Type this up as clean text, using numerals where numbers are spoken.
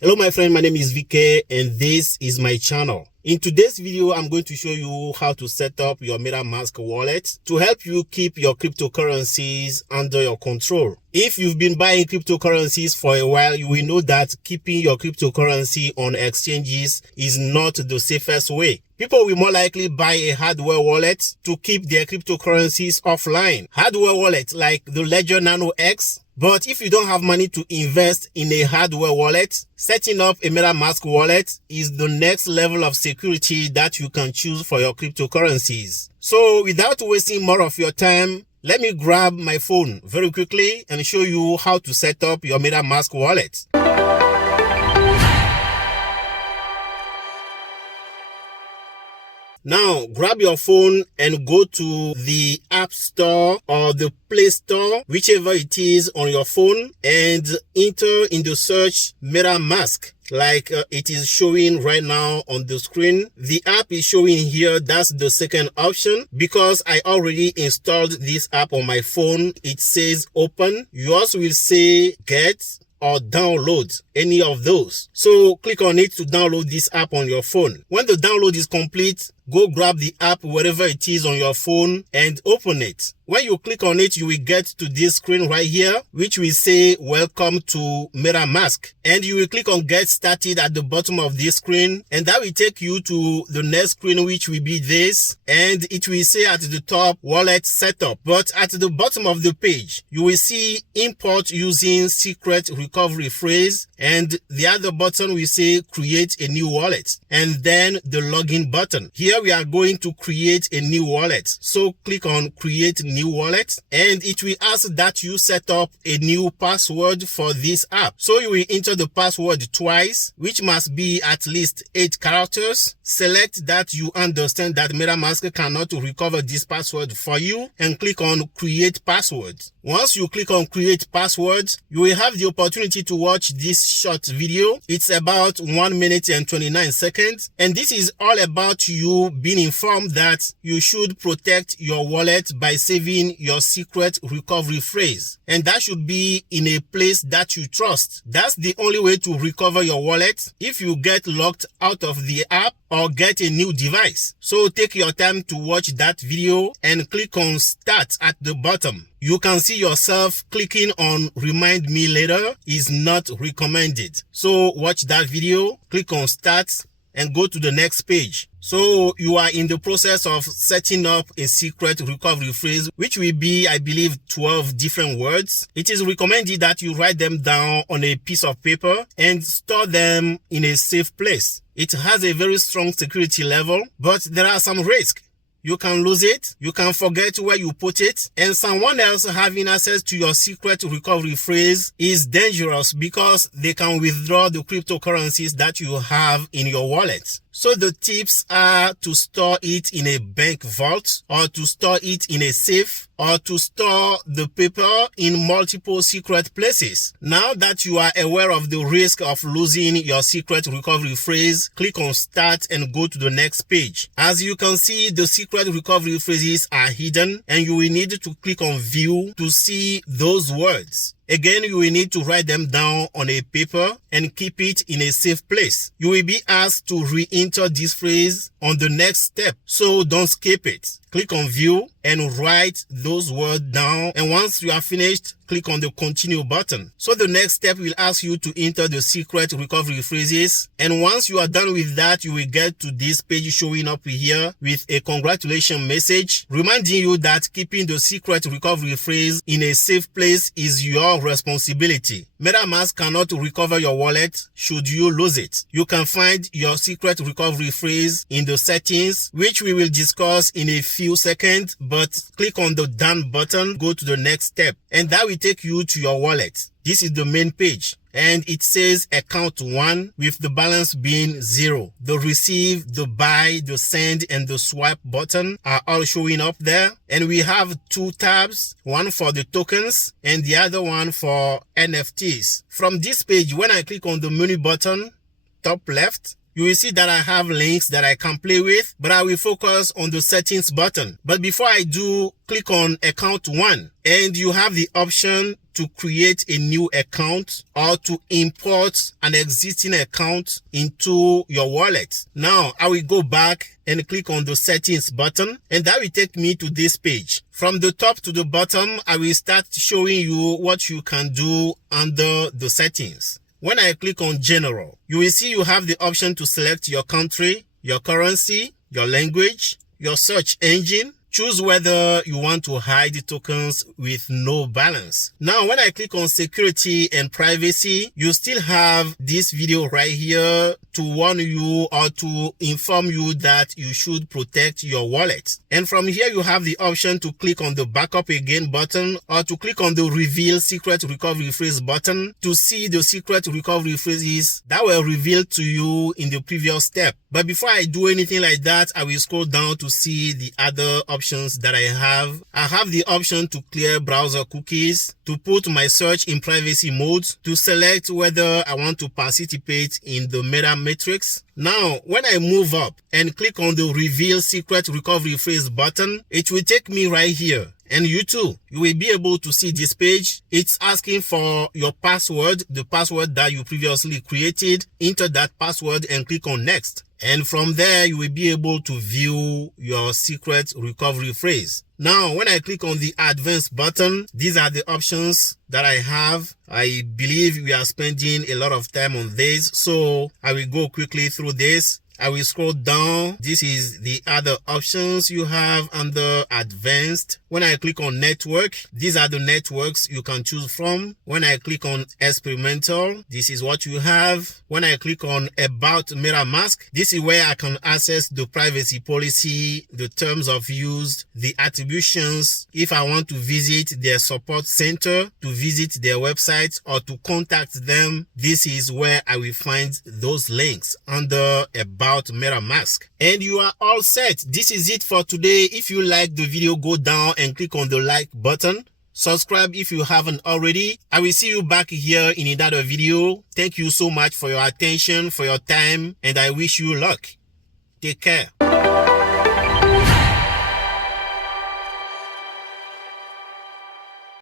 Hello my friend, my name is VK and this is my channel. In today's video, I'm going to show you how to set up your MetaMask wallet to help you keep your cryptocurrencies under your control. If you've been buying cryptocurrencies for a while, you will know that keeping your cryptocurrency on exchanges is not the safest way. People will more likely buy a hardware wallet to keep their cryptocurrencies offline. Hardware wallets like the Ledger Nano X. But if you don't have money to invest in a hardware wallet, setting up a MetaMask wallet is the next level of security that you can choose for your cryptocurrencies. So without wasting more of your time, let me grab my phone very quickly and show you how to set up your MetaMask wallet. Now, grab your phone and go to the App Store or the Play Store, whichever it is on your phone, and enter in the search MetaMask. Like it is showing right now on the screen. The app is showing here. That's the second option. Because I already installed this app on my phone, it says open. Yours will say get or download, any of those. So click on it to download this app on your phone. When the download is complete, go grab the app wherever it is on your phone and open it. When you click on it, you will get to this screen right here, which will say welcome to MetaMask. And you will click on get started at the bottom of this screen. And that will take you to the next screen, which will be this. And it will say at the top, wallet setup. But at the bottom of the page, you will see import using secret recovery phrase. And the other button will say create a new wallet. And then the login button. Here we are going to create a new wallet. So click on create new wallet and it will ask that you set up a new password for this app. So you will enter the password twice, which must be at least 8 characters. Select that you understand that MetaMask cannot recover this password for you and click on create password. Once you click on create password, you will have the opportunity to watch this short video. It's about 1 minute and 29 seconds. And this is all about you being informed that you should protect your wallet by saving your secret recovery phrase. And that should be in a place that you trust. That's the only way to recover your wallet if you get locked out of the app or get a new device. So take your time to watch that video and click on start at the bottom. You can see yourself clicking on remind me later is not recommended. So watch that video, click on start and go to the next page. So you are in the process of setting up a secret recovery phrase, which will be, I believe, 12 different words. It is recommended that you write them down on a piece of paper and store them in a safe place. It has a very strong security level, but there are some risks. You can lose it, you can forget where you put it, and someone else having access to your secret recovery phrase is dangerous because they can withdraw the cryptocurrencies that you have in your wallet. So the tips are to store it in a bank vault or to store it in a safe or to store the paper in multiple secret places. Now that you are aware of the risk of losing your secret recovery phrase, click on start and go to the next page. As you can see, the secret recovery phrases are hidden and you will need to click on view to see those words. Again, you will need to write them down on a paper and keep it in a safe place. You will be asked to re-enter this phrase on the next step, so don't skip it. Click on view and write those words down, and once you are finished, click on the continue button. So the next step will ask you to enter the secret recovery phrases, and once you are done with that, you will get to this page showing up here with a congratulations message reminding you that keeping the secret recovery phrase in a safe place is your responsibility. MetaMask cannot recover your wallet should you lose it. You can find your secret recovery phrase in the settings, which we will discuss in a few seconds, but click on the done button, go to the next step, and that will take you to your wallet. This is the main page and it says account 1 with the balance being 0. The receive, the buy, the send and the swipe button are all showing up there. And we have 2 tabs, one for the tokens and the other one for NFTs. From this page, when I click on the menu button, top left, you will see that I have links that I can play with, but I will focus on the settings button. But before I do, click on account 1 and you have the option to create a new account or to import an existing account into your wallet. Now, I will go back and click on the settings button, and that will take me to this page. From the top to the bottom, I will start showing you what you can do under the settings. When I click on General, you will see you have the option to select your country, your currency, your language, your search engine. Choose whether you want to hide the tokens with no balance. Now, when I click on security and privacy, you still have this video right here to warn you or to inform you that you should protect your wallet. And from here, you have the option to click on the backup again button or to click on the reveal secret recovery phrase button to see the secret recovery phrases that were revealed to you in the previous step. But before I do anything like that, I will scroll down to see the other options that I have. I have the option to clear browser cookies, to put my search in privacy mode, to select whether I want to participate in the meta matrix. Now, when I move up and click on the reveal secret recovery phrase button, it will take me right here. And you too, you will be able to see this page. It's asking for your password, the password that you previously created. Enter that password and click on next. And from there, you will be able to view your secret recovery phrase. Now, when I click on the advanced button, these are the options that I have. I believe we are spending a lot of time on this, so I will go quickly through this. I will scroll down. This is the other options you have under advanced. When I click on network, these are the networks you can choose from. When I click on experimental, this is what you have. When I click on about MetaMask, this is where I can access the privacy policy, the terms of use, the attributions. If I want to visit their support center, to visit their website, or to contact them, this is where I will find those links under about MetaMask. And you are all set. This is it for today. If you like the video, go down and click on the like button. Subscribe if you haven't already. I will see you back here in another video. Thank you so much for your attention, for your time, and I wish you luck. Take care.